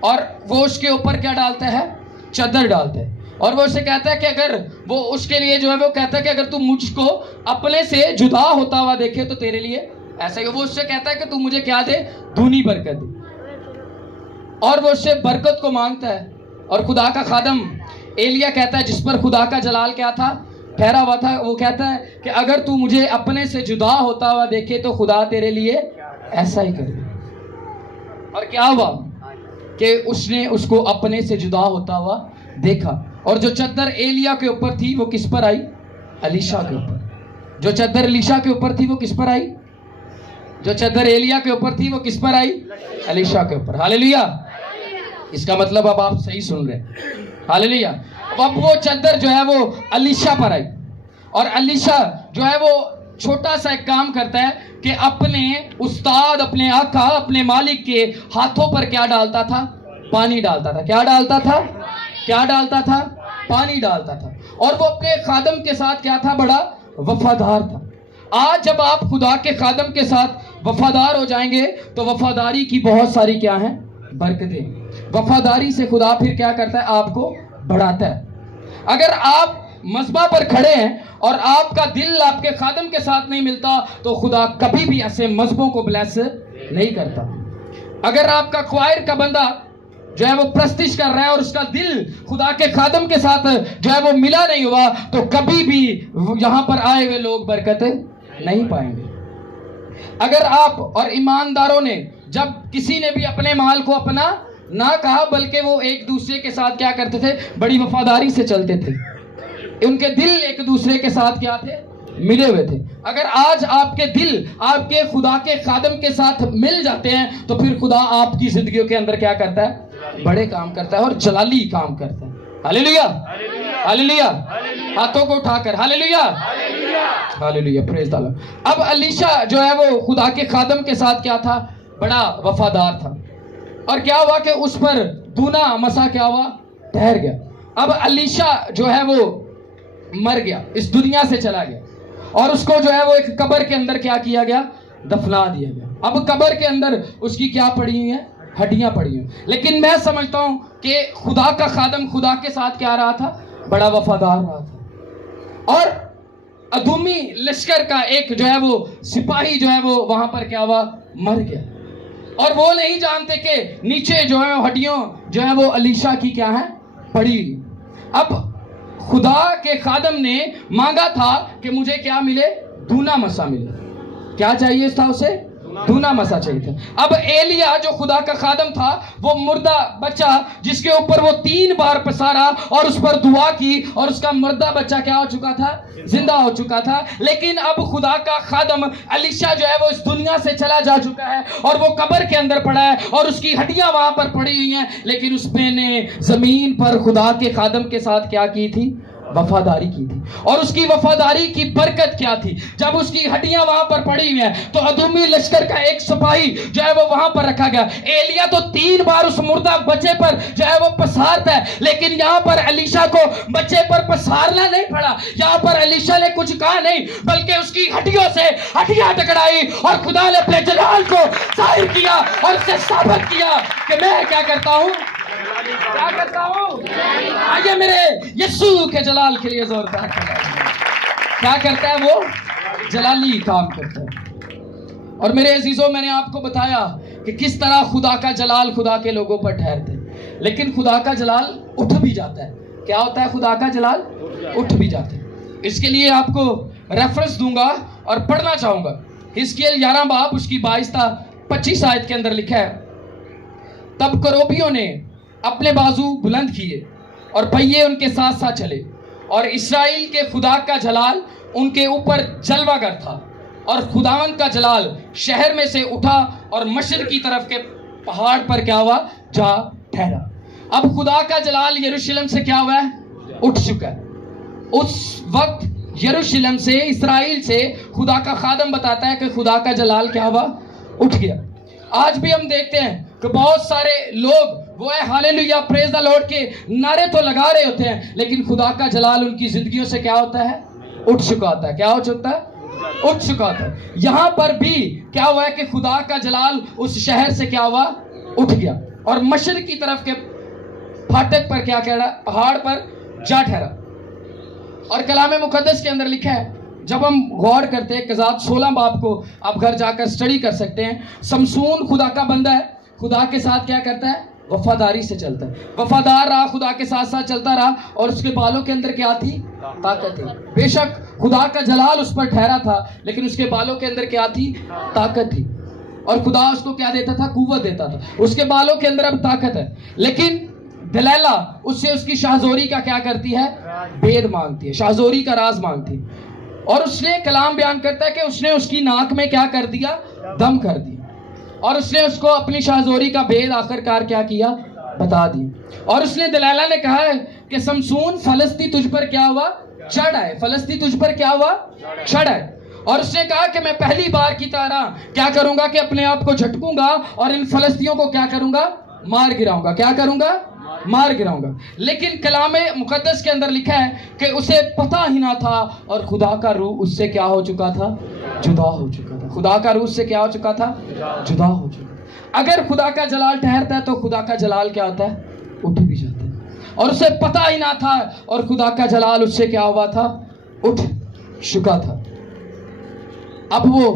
اور وہ اس کے اوپر کیا ڈالتا ہے, چادر ڈالتا ہے. اور وہ اسے کہتا ہے کہ اگر وہ اس کے لیے جو ہے وہ کہتا ہے کہ اگر تو مجھ کو اپنے سے جدا ہوتا ہوا دیکھے تو تیرے لیے ایسا ہی. وہ اس سے کہتا ہے کہ تو مجھے کیا دے, دونی برکت دے. اور وہ اس سے برکت کو مانگتا ہے, اور خدا کا خادم ایلیا کہتا ہے جس پر خدا کا جلال کیا تھا, ٹھہرا ہوا تھا, وہ کہتا ہے کہ اگر تو مجھے اپنے سے جدا ہوتا ہوا دیکھے تو خدا تیرے لیے ایسا ہی کرے. اور کیا ہوا کہ اس نے اس کو اپنے سے جدا ہوتا ہوا دیکھا, اور جو چادر ایلیا کے اوپر تھی وہ کس پر آئی, الیشا کے اوپر. جو چادر الیشا کے اوپر تھی وہ کس پر آئی, جو چادر ایلیا کے اوپر تھی وہ کس پر آئی, الیشا کے اوپر. ہاللیلویا. اس کا مطلب اب آپ صحیح سن رہے ہیں. ہاللیلویا. اب وہ چادر جو ہے وہ الیشا پر آئی, اور الیشا جو ہے وہ چھوٹا سا ایک کام کرتا ہے کہ اپنے استاد, اپنے آقا, اپنے مالک کے ہاتھوں پر کیا ڈالتا تھا, پانی ڈالتا تھا. کیا ڈالتا تھا, کیا ڈالتا تھا, پانی ڈالتا تھا. اور وہ اپنے خادم کے ساتھ کیا تھا, بڑا وفادار تھا. آج جب آپ خدا کے خادم کے ساتھ وفادار ہو جائیں گے تو وفاداری کی بہت ساری کیا ہیں, برکتیں. وفاداری سے خدا پھر کیا کرتا ہے, آپ کو بڑھاتا ہے. اگر آپ مذبح پر کھڑے ہیں اور آپ کا دل آپ کے خادم کے ساتھ نہیں ملتا تو خدا کبھی بھی ایسے مذہبوں کو بلیس نہیں کرتا. اگر آپ کا خوائر کا بندہ جو ہے وہ پرستش کر رہا ہے اور اس کا دل خدا کے خادم کے ساتھ جو ہے وہ ملا نہیں ہوا تو کبھی بھی یہاں پر آئے ہوئے لوگ برکت نہیں پائیں گے. اگر آپ اور ایمانداروں نے جب کسی نے بھی اپنے مال کو اپنا نہ کہا بلکہ وہ ایک دوسرے کے ساتھ کیا کرتے تھے, بڑی وفاداری سے چلتے تھے, ان کے دل ایک دوسرے کے ساتھ کیا تھے, ملے ہوئے تھے. اگر آج آپ کے دل آپ کے خدا کے خادم کے ساتھ مل جاتے ہیں تو پھر خدا آپ کی زندگیوں کے اندر کیا کرتا ہے, بڑے کام کرتا ہے اور جلالی کام کرتا ہے. ہاللیلویا, ہاللیلویا. ہاتھوں کو اٹھا کر ہاللیلویا, ہاللیلویا, پریز دی لارڈ. اب الیشا جو ہے وہ خدا کے خادم کے ساتھ کیا تھا, بڑا وفادار تھا. اور کیا ہوا کہ اس پر دونا مسا کیا ہوا, ٹھہر گیا. اب الیشا جو ہے وہ مر گیا, اس دنیا سے چلا گیا, اور اس کو جو ہے وہ ایک قبر کے اندر کیا کیا گیا, دفنا دیا گیا. اب قبر کے اندر اس کی کیا پڑی ہوئی ہیں, ہڈیاں پڑی ہیں. لیکن میں سمجھتا ہوں کہ خدا کا خادم خدا کے ساتھ کیا رہا تھا, بڑا وفادار رہا تھا. اور ادومی لشکر کا ایک جو ہے وہ سپاہی جو ہے وہ وہاں پر کیا ہوا, مر گیا. اور وہ نہیں جانتے کہ نیچے جو ہے ہڈیوں جو ہے وہ الیشا کی کیا ہے, پڑی ہوئی. اب خدا کے خادم نے مانگا تھا کہ مجھے کیا ملے, دونا مسا ملے. کیا چاہیے تھا اسے, دونا مسا چاہیے تھا. اب ایلیا جو خدا کا خادم تھا وہ مردہ بچہ جس کے اوپر وہ 3 بار پسارا اور اس پر دعا کی, اور اس کا مردہ بچہ کیا ہو چکا تھا, زندہ ہو چکا تھا. لیکن اب خدا کا خادم الیشا جو ہے وہ اس دنیا سے چلا جا چکا ہے اور وہ قبر کے اندر پڑا ہے اور اس کی ہڈیاں وہاں پر پڑی ہوئی ہیں. لیکن اس نے زمین پر خدا کے خادم کے ساتھ کیا کی تھی, وفاداری کی تھی. اور اس کی وفاداری کی برکت کیا تھی, جب اس کی ہڈیاں وہاں پر پڑی ہوئی ہیں تو ادومی لشکر کا ایک سپاہی جو ہے وہ وہاں پر رکھا گیا. ایلیا تو 3 بار اس مردہ بچے پر جو ہے وہ پسارتا ہے, لیکن یہاں پر الیشا کو بچے پر پسارنا نہیں پڑا. یہاں پر الیشا نے کچھ کہا نہیں بلکہ اس کی ہڈیوں سے ہڈیاں ٹکرائی اور خدا نے اپنے جلال کو ظاہر کیا اور اسے ثابت کیا کہ میں کیا کرتا ہوں, کیا کرتا ہوں. آئیے میرے یسوع کے جلال کے لیے زوردار کیا کرتا ہے, وہ जलाली काम करता है। और मेरे अजीजों, मैंने आपको बताया कि किस तरह खुदा का जलाल खुदा के लोगों पर ठहरते हैं, लेकिन खुदा का जलाल उठ भी जाता है। क्या होता है? खुदा का जलाल उठ भी जाता है। इसके लिए आपको रेफरेंस दूंगा और पढ़ना चाहूंगा। हिजकिय्याह 11 बाब उसकी 22-25 आयत के अंदर लिखा है, तब करोबियों ने अपने बाजू बुलंद किए और पहिए उनके साथ साथ चले, और इस्राएल के खुदा का जलाल उनके ऊपर जलवागर था, और खुदावंद का जलाल शहर में से उठा और मशरिक की तरफ के पहाड़ पर क्या हुआ? जा ठहरा। अब खुदा का जलाल यरूशलेम से क्या हुआ है? उठ चुका है। उस वक्त यरूशलेम से, इस्राएल से खुदा का खादम बताता है कि खुदा का जलाल क्या हुआ? उठ गया। आज भी हम देखते हैं कि बहुत सारे लोग वो है हालेलुया प्रेज द लॉर्ड के नारे तो लगा रहे होते हैं, लेकिन खुदा का जलाल उनकी जिंदगियों से क्या होता है? उठ चुका होता है। क्या हो चुका है? उठ चुका होता है। यहाँ पर भी क्या हुआ है कि खुदा का जलाल उस शहर से क्या हुआ? उठ गया, और मशरिक की तरफ के फाटक पर क्या कह रहा? पहाड़ पर जा ठहरा। और कलाम मुकद्दस के अंदर लिखा है, जब हम गौर करते हैं, कज़ात 16 बाब को आप घर जाकर स्टडी कर सकते हैं। समसून खुदा का बंदा है, खुदा के साथ क्या करता है? वफादारी से चलता है। वफादार रहा, खुदा के साथ साथ चलता रहा, और उसके बालों के अंदर क्या थी? ताकत थी। बेशक खुदा का जलाल उस पर ठहरा था, लेकिन उसके बालों के अंदर क्या थी? ताकत थी। और खुदा उसको क्या देता था? कुव्वत देता था। उसके बालों के अंदर अब ताकत है, लेकिन दलैला उससे उसकी शाहजोरी का क्या करती है? भेद मांगती है, शाहजोरी का राज मांगती है। और उसने कलाम बयान करता है कि उसने उसकी नाक में क्या कर दिया? दम कर दिया, और उसने उसको अपनी शाहजोरी का भेद आखिरकार क्या किया? बता दिया। और उसने दलैला ने कहा है कि समसून फलस्ती तुझ पर क्या हुआ? चढ़ आए। फलस्ती तुझ पर क्या हुआ? चढ़ आए। और उसने कहा कि मैं पहली बार की तरह क्या करूंगा कि अपने आप को झटकूंगा और इन फलस्तियों को क्या करूंगा? मार गिराऊंगा। क्या करूंगा? मार गिराऊंगा। लेकिन कलाम मुकद्दस के अंदर लिखा है कि उसे पता ही ना था, और खुदा का रूह उससे क्या हो चुका था? जुदा हो चुका था। खुदा का रूह उससे क्या हो चुका था? जुदा हो चुका। अगर खुदा का जलाल ठहरता है तो खुदा का जलाल क्या होता है? उठ भी जाता है। और उसे पता ही ना था, और खुदा का जलाल उससे क्या हुआ था? उठ चुका था। अब वो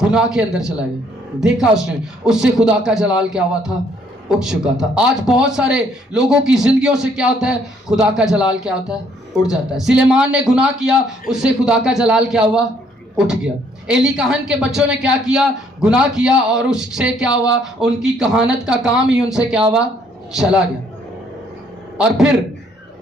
गुनाह के अंदर चला गया। देखा उसने, उससे खुदा का जलाल क्या हुआ था? उठ चुका था। आज बहुत सारे लोगों की जिंदगियों से क्या होता है? खुदा का जलाल क्या होता है? उठ जाता है। सुलेमान ने गुनाह किया, उससे खुदा का जलाल क्या हुआ? उठ गया। एली कहन के बच्चों ने क्या किया? गुनाह किया, और उससे क्या हुआ? उनकी कहानत का काम ही उनसे क्या हुआ? चला गया। और फिर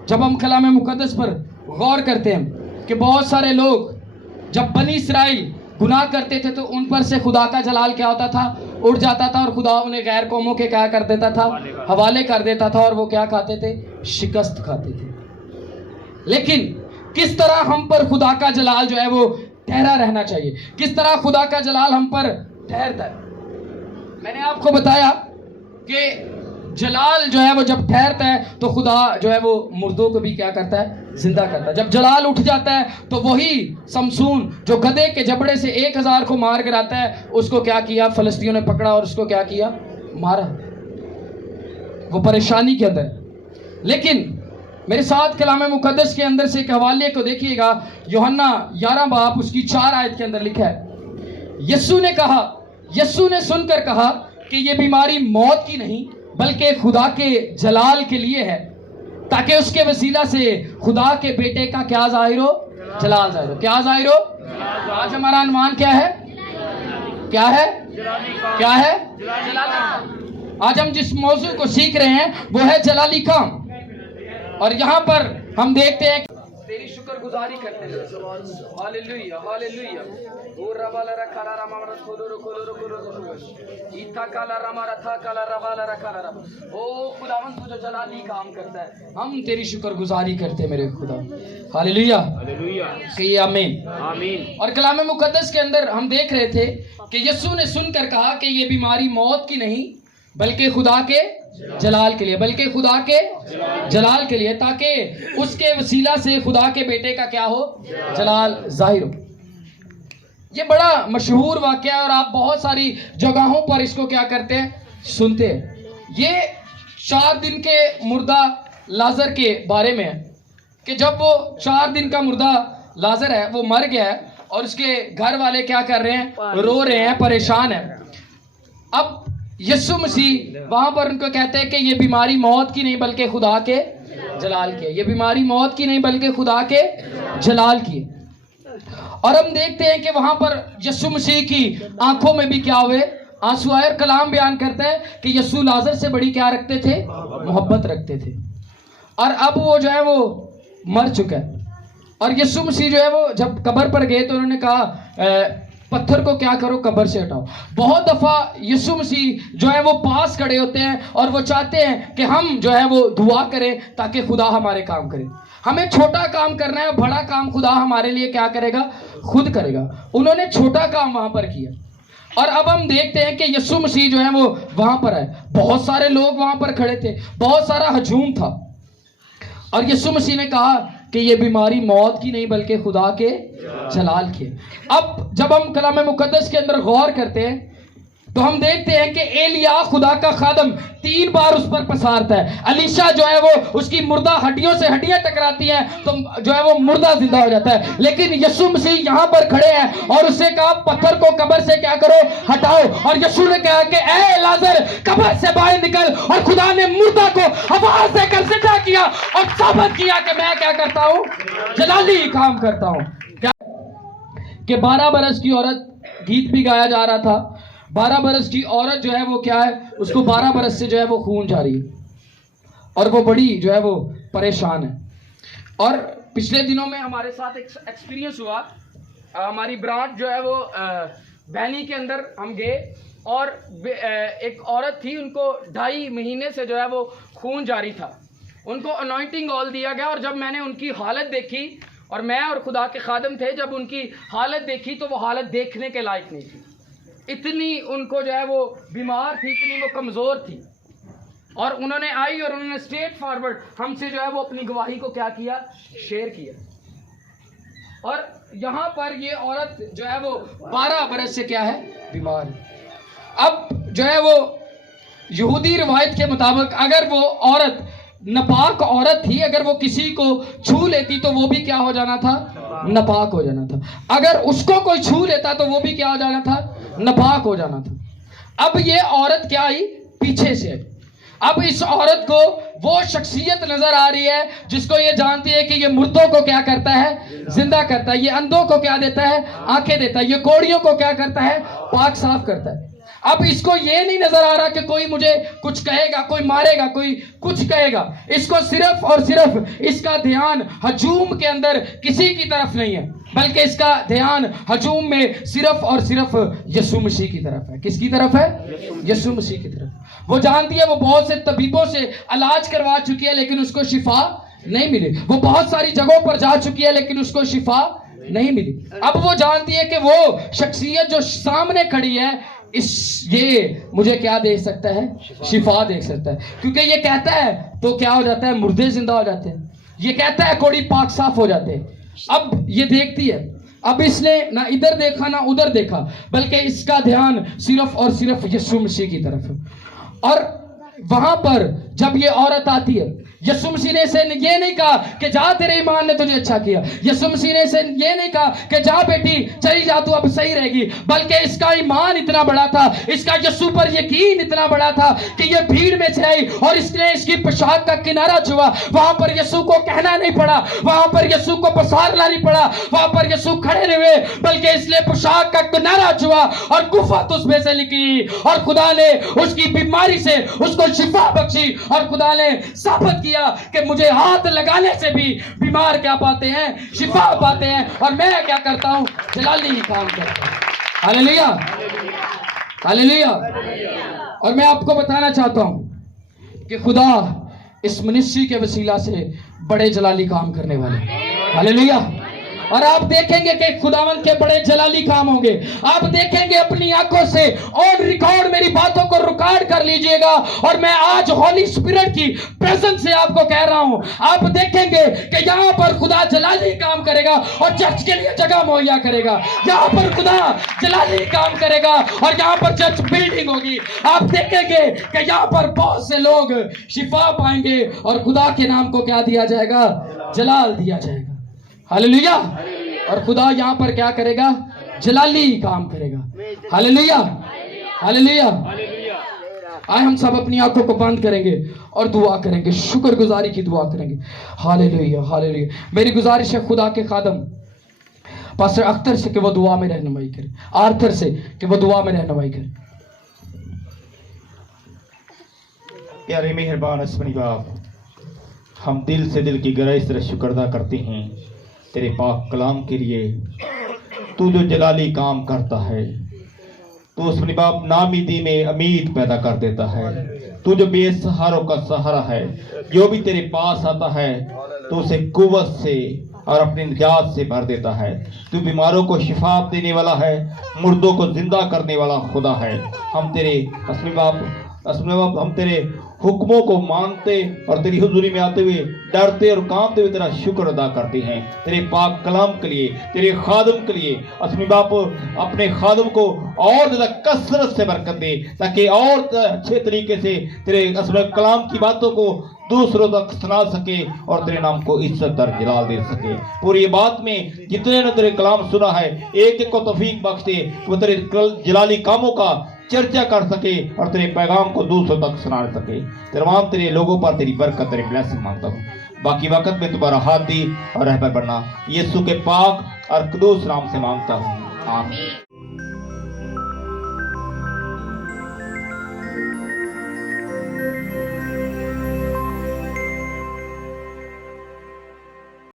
जब हम कलाम मुकद्दस पर गौर करते हैं कि बहुत सारे लोग जब बनी इस्राइल गुनाह करते थे तो उन पर से खुदा का जलाल क्या होता था? उड़ जाता था, और खुदा उन्हें गैर कौमों के क्या कर देता था? हवाले कर देता था, और वो क्या खाते थे? शिकस्त खाते थे। लेकिन किस तरह हम पर खुदा का जलाल जो है वो ठहरा रहना चाहिए? किस तरह खुदा का जलाल हम पर ठहरता है? मैंने आपको बताया कि जलाल जो है वो जब ठहरता है तो खुदा जो है वो मुर्दों को भी क्या करता है? जिंदा करता है। जब जलाल उठ जाता है तो वही समसून जो गधे के जबड़े से 1000 को मार गिराता है, उसको क्या किया? फलस्तियों ने पकड़ा और उसको क्या किया? मारा। वो परेशानी के अंदर। लेकिन मेरे साथ कलाम मुकद्दस के अंदर से एक हवाले को देखिएगा। यूहन्ना 11 बाब उसकी 4 आयत के अंदर लिखा है, यीशु ने कहा, यीशु ने सुनकर कहा कि ये बीमारी मौत की नहीं बल्कि खुदा के जलाल के लिए है, ताकि उसके वसीला से खुदा के बेटे का क्या जाहिर हो? जलाल जाहिर हो। क्या जाहिर हो? आज हमारा अनुमान क्या है? क्या है? क्या है? जलाली। आज हम जिस मौजू को सीख रहे हैं वो है जलाली काम। और यहाँ पर हम देखते हैं तेरी शुक्रगुजारी करते हैं। Hallelujah hallelujah. ओ रबाला रखाला रामारा खोलो खोलो खोलो इथा काला रामारा था काला रबाला रखाला रब। ओ खुदावंद तू जो जलाली काम करता है, हम तेरी शुक्रगुजारी करते हैं मेरे खुदा। Hallelujah hallelujah. कहिए आमीन आमीन। और कलाम मुकद्दस के अंदर हम देख रहे थे कि यीशु ने सुनकर कहा कि ये बीमारी मौत की नहीं बल्कि खुदा के जलाल के लिए, बल्कि खुदा के जलाल के लिए, ताकि उसके वसीला से खुदा के बेटे का क्या हो? जलाल जाहिर हो। ये बड़ा मशहूर वाक़या है और आप बहुत सारी जगहों पर इसको क्या करते हैं? सुनते हैं। ये 4 दिन के मुर्दा लाजर के बारे में है कि जब वो 4 दिन का मुर्दा लाजर है वो मर गया है اور اس کے گھر والے کیا کر رہے ہیں؟ رو رہے ہیں, پریشان ہیں. اب یسوع مسیح وہاں پر ان کو کہتے ہیں کہ یہ بیماری موت کی نہیں بلکہ خدا کے جلال کی ہے. یہ بیماری موت کی نہیں بلکہ خدا کے جلال کی ہے. اور ہم دیکھتے ہیں کہ وہاں پر یسوع مسیح کی آنکھوں میں بھی کیا ہوئے؟ آنسو آئے. اور کلام بیان کرتا ہے کہ یسوع لازر سے بڑی کیا رکھتے تھے؟ محبت رکھتے تھے. اور اب وہ جو ہے وہ مر چکا ہے. اور یسوع مسیح جو ہے وہ جب قبر پر گئے تو انہوں نے کہا پتھر کو کیا کرو؟ قبر سے ہٹاؤ. بہت دفعہ یسوع مسیح جو ہے وہ پاس کھڑے ہوتے ہیں اور وہ چاہتے ہیں کہ ہم جو ہے وہ دعا کریں تاکہ خدا ہمارے کام کرے. ہمیں چھوٹا کام کرنا ہے, بڑا کام خدا ہمارے لیے کیا کرے گا؟ خود کرے گا. انہوں نے چھوٹا کام وہاں پر کیا. اور اب ہم دیکھتے ہیں کہ یسوع مسیح جو ہے وہ وہاں پر ہے. بہت سارے لوگ وہاں پر کھڑے تھے, بہت سارا ہجوم تھا. اور یسوع مسیح نے کہا کہ یہ بیماری موت کی نہیں بلکہ خدا کے جلال کی ہے. اب جب ہم کلام مقدس کے اندر غور کرتے ہیں تو ہم دیکھتے ہیں کہ ایلیا خدا کا خادم 3 بار اس پر پسارتا ہے. الیشا جو ہے وہ اس کی مردہ ہڈیوں سے ہڈیاں ٹکراتی ہیں تو جو ہے وہ مردہ زندہ ہو جاتا ہے. لیکن یسوع مسیح یہاں پر کھڑے ہیں اور اسے کہا پتھر کو قبر سے کیا کرو؟ ہٹاؤ. اور یسوع نے کہا کہ اے لازر قبر سے باہر نکل. اور خدا نے مردہ کو آواز دے کر زندہ کیا اور ثابت کیا کہ میں کیا کرتا ہوں؟ جلالی کام کرتا ہوں. کہ 12 برس کی عورت, گیت بھی گایا جا رہا تھا, 12 برس کی عورت جو ہے وہ کیا ہے؟ اس کو 12 برس سے جو ہے وہ خون جاری ہے اور وہ بڑی جو ہے وہ پریشان ہے. اور پچھلے دنوں میں ہمارے ساتھ ایک ایکسپیرینس ہوا. ہماری برانچ جو ہے وہ بہنی کے اندر ہم گئے اور ایک عورت تھی, ان کو 2.5 مہینے سے جو ہے وہ خون جاری تھا. ان کو انوائنٹنگ آل دیا گیا اور جب میں نے ان کی حالت دیکھی, اور میں اور خدا کے خادم تھے, جب ان کی حالت دیکھی تو وہ حالت دیکھنے کے لائق نہیں تھی. اتنی ان کو جو ہے وہ بیمار تھی, اتنی وہ کمزور تھی. اور انہوں نے آئی اور انہوں نے اسٹریٹ فارورڈ ہم سے جو ہے وہ اپنی گواہی کو کیا کیا؟ شیئر کیا. اور یہاں پر یہ عورت جو ہے وہ 12 برس سے کیا ہے؟ بیمار ہے. اب جو ہے وہ یہودی روایت کے مطابق اگر وہ عورت ناپاک عورت تھی, اگر وہ کسی کو چھو لیتی تو وہ بھی کیا ہو جانا تھا؟ ناپاک ہو جانا تھا. اگر اس کو کوئی چھو لیتا تو وہ بھی کیا ہو جانا تھا؟ ناپاک ہو جانا تھا. اب یہ عورت کیا آئی؟ پیچھے سے. اب اس عورت کو وہ شخصیت نظر آ رہی ہے جس کو یہ جانتی ہے کہ یہ مردوں کو کیا کرتا ہے؟ زندہ کرتا ہے. یہ اندھوں کو کیا دیتا ہے؟ آنکھیں دیتا ہے. یہ کوڑیوں کو کیا کرتا ہے؟ پاک صاف کرتا ہے. اب اس کو یہ نہیں نظر آ رہا کہ کوئی مجھے کچھ کہے گا, کوئی مارے گا, کوئی کچھ کہے گا. اس کو صرف اور صرف اس کا دھیان ہجوم کے اندر کسی کی طرف نہیں ہے, بلکہ اس کا دھیان ہجوم میں صرف اور صرف یسوع مسیح کی طرف ہے. کس کی طرف ہے؟ یسوع مسیح کی طرف. وہ جانتی ہے وہ بہت سے طبیبوں سے علاج کروا چکی ہے لیکن اس کو شفا نہیں ملی. وہ بہت ساری جگہوں پر جا چکی ہے لیکن اس کو شفا نہیں ملی. اب وہ جانتی ہے کہ وہ شخصیت جو سامنے کھڑی ہے یہ مجھے کیا دے سکتا ہے؟ شفا دے سکتا ہے. کیونکہ یہ کہتا ہے تو کیا ہو جاتا ہے؟ مردے زندہ ہو جاتے ہیں. یہ کہتا ہے کوڑی پاک صاف ہو جاتے ہیں. اب یہ دیکھتی ہے, اب اس نے نہ ادھر دیکھا نہ ادھر دیکھا, بلکہ اس کا دھیان صرف اور صرف یسوع مسیح کی طرف ہے. اور وہاں پر جب یہ عورت آتی ہے, یسوع مسیح نے اسے یہ نہیں کہا کہ جا تیرے ایمان نے تجھے اچھا کیا. یسوع مسیح نے اسے یہ نہیں کہا کہ جا بیٹی چلی جا تو اب صحیح رہے گی, بلکہ اس کا ایمان اتنا بڑا تھا, اس کا یسوع پر یقین اتنا بڑا تھا کہ یہ بھیڑ میں سے آئی اور اس نے اس کی پوشاک کا کنارہ چھوا. وہاں پر یسوع کو کہنا نہیں پڑا, وہاں پر یسوع کو پسارنا نہیں پڑا, وہاں پر یسوع کھڑے نہیں ہوئے, بلکہ اس نے پوشاک کا کنارہ چھوا اور گفت اس میں سے نکلی اور خدا نے اس کی بیماری سے اس کو شفا بخشی. اور خدا نے ثابت کیا کہ مجھے ہاتھ لگانے سے بھی بیمار کیا پاتے ہیں؟ شفا پاتے ہیں. اور میں کیا کرتا ہوں؟ جلالی ہی کام کرتا ہوں. ہاللیلویا, ہاللیلویا. اور میں آپ کو بتانا چاہتا ہوں کہ خدا اس منسٹری کے وسیلہ سے بڑے جلالی کام کرنے والے. ہاللیلویا. اور آپ دیکھیں گے کہ خداوند کے بڑے جلالی کام ہوں گے. آپ دیکھیں گے اپنی آنکھوں سے اور ریکارڈ میری باتوں کو ریکارڈ کر لیجئے گا. اور میں آج ہولی اسپرٹ کی پریزنس سے آپ کو کہہ رہا ہوں, آپ دیکھیں گے کہ یہاں پر خدا جلالی کام کرے گا اور چرچ کے لیے جگہ مہیا کرے گا. یہاں پر خدا جلالی کام کرے گا اور یہاں پر چرچ بلڈنگ ہوگی. آپ دیکھیں گے کہ یہاں پر بہت سے لوگ شفا پائیں گے اور خدا کے نام کو کیا دیا جائے گا؟ جلال دیا جائے گا. ہاللیلویا. اور خدا یہاں پر کیا کرے گا؟ جلالی کام کرے گا. ہاللیلویا ہاللیلویا. آئے ہم سب اپنی آنکھوں کو بند کریں گے اور دعا کریں گے, شکر گزاری کی دعا کریں گے. ہاللیلویا ہاللیلویا. میری گزارش ہے خدا کے خادم پاسٹر اختر سے کہ وہ دعا میں رہنمائی کرے, آرتھر سے کہ وہ دعا میں رہنمائی کرے. پیارے مہربان اسمنی باپ, ہم دل سے دل کی گہرائی سے شکر ادا کرتے ہیں تیرے پاک کلام کے لیے. تو جو جلالی کام کرتا ہے, تو اسمنی باپ نامیدی میں امید پیدا کر دیتا ہے. تو جو بے سہاروں کا سہارا ہے, جو بھی تیرے پاس آتا ہے تو اسے قوت سے اور اپنی نجات سے بھر دیتا ہے. تو بیماروں کو شفا دینے والا ہے, مردوں کو زندہ کرنے والا خدا ہے. ہم تیرے اسمنی باپ ہم تیرے حکموں کو مانتے اور تیری حضوری میں آتے ہوئے ڈرتے اور کانپتے ہوئے تیرا شکر ادا کرتے ہیں تیرے پاک کلام کے لیے, تیرے خادم کے لیے. اسمی باپ اپنے خادم کو اور زیادہ کثرت سے برکت دے تاکہ اور اچھے طریقے سے تیرے اسمی کلام کی باتوں کو دوسروں تک سنا سکے اور تیرے نام کو عزت در جلال دے سکے. پوری بات میں جتنے نے تیرے کلام سنا ہے, ایک ایک کو توفیق بخش دے وہ تیرے جلالی کاموں کا چرچا کر سکے اور تیرے پیغام کو دوسروں تک سنا سکے. تمام تیرے لوگوں پر تیری برکت, تیری بلیسنگ مانگتا ہوں. باقی وقت میں تمہارا ہاتھ دی اور رہبر بننا, یسوع کے پاک اور قدوس نام سے مانگتا ہوں, آمین.